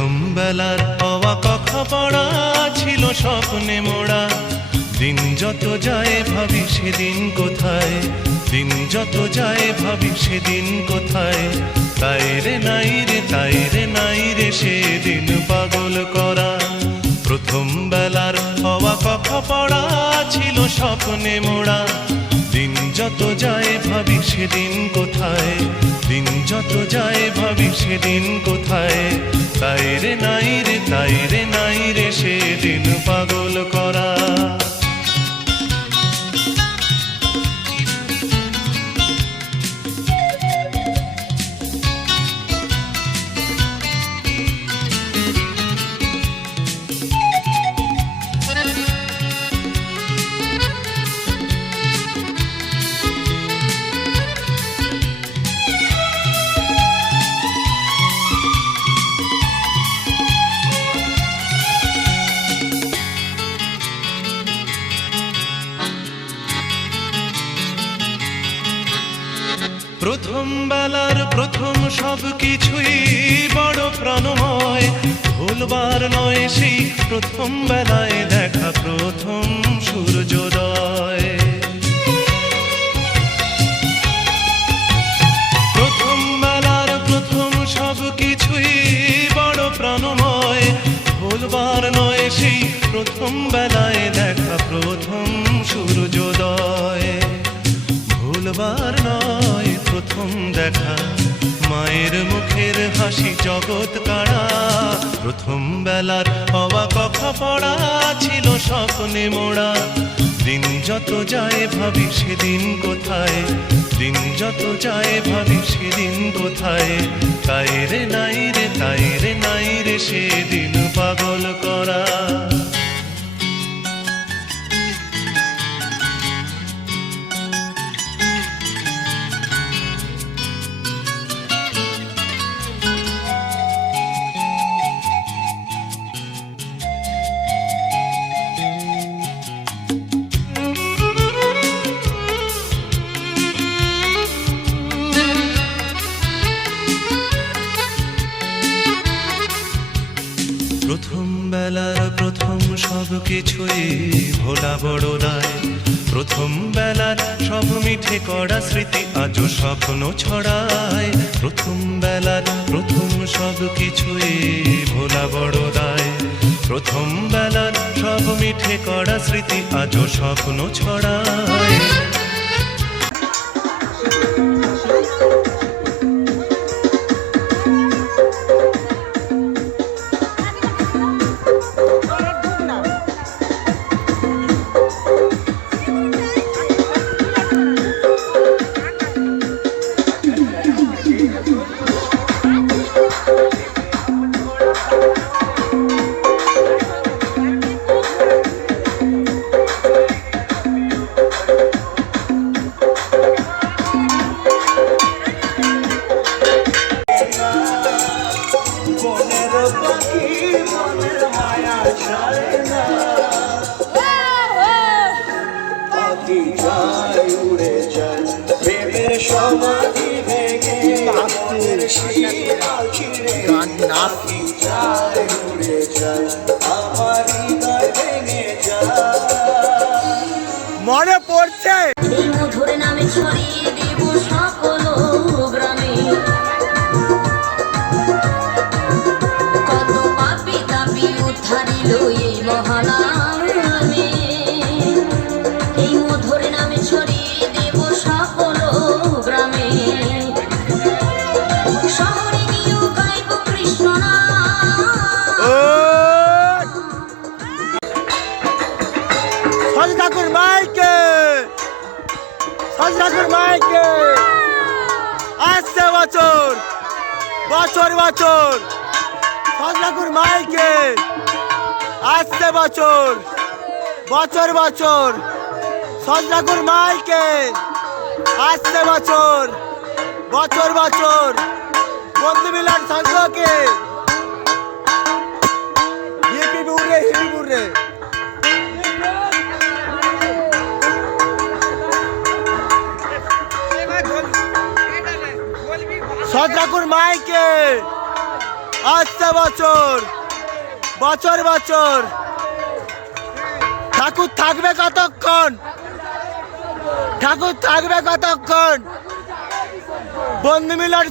প্রথম বেলার অবা কথা পড়া ছিল স্বপ্নে মোড়া। দিন যত যায় ভাবি সেদিন কোথায়, দিন যত যায় ভাবি সেদিন কোথায়। তাই রে নাই রে, তাই রে নাই রে সেদিন পাগল করা। প্রথম বেলার অবা কথা পড়া ছিল স্বপ্নে মোড়া। দিন যত যায় ভাবি সেদিন কোথায়, দিন যত যায় ভাবি সেদিন কোথায়। তাই রে নাই রে, তাই রে নাই রে সেদিন পাগল করা। প্রথম বেলার প্রথম সব কিছুই বড় প্রাণময়। ভুলবার নয় সেই প্রথম বেলায় দেখা প্রথম সূর্যোদয়। প্রথম বেলার প্রথম সব কিছুই বড় প্রাণময়। ভুলবার নয় সেই প্রথম বেলায় দেখা প্রথম সূর্যোদয়। ভুলবার নয় প্রথম দেখা মায়ের মুখের হাসি জগৎ কাড়া। প্রথম বেলার অবা কথা পড়া ছিল স্বপ্নে মোড়া। দিন যত যায় ভাবি সেদিন কোথায়, দিন যত যায় ভাবি সেদিন কোথায়। তাই রে নাই রে, তাই রে নাই রে সেদিন পাগল করা। প্রথম বেলার প্রথম সব কিছুই ভোলা বড় দায়। প্রথম বেলার সব মিঠে কড়া স্মৃতি আজও স্বপ্ন ছড়ায়। প্রথম বেলার প্রথম সব কিছুই ভোলা বড় দায়। প্রথম বেলার সব মিঠে কড়া স্মৃতি আজও স্বপ্ন ছড়ায়। মনে পড়ছে এই মধুর নামে ছড়িয়ে দেব সকল গ্রামে। কত পাপী তাপী উদ্ধারিল এই মহানামে। এই মধুর নামে ছড়িয়ে দেব সকল গ্রামে। শহরে গিয়েও গাইব কৃষ্ণ নাম। সজ ঠাকুর মাইকে, সজ ঠাকুর মাইকে আসছে বছর বছর বছর। সজ ঠাকুর মাইকে আসছে বছর বছর বছর। সজ ঠাকুর মাইকে আসছে বছর বছর বছর। বন্ধু মিলন সংঘকে হিপি বুড়ে হিপি বুড়ে। সজ ঠাকুর মাইকে আসছে বছর, বছর বছর। ঠাকুর থাকবে কতক্ষণ? ঠাকুর থাকবে কতক্ষণ? বন্ধু মিলন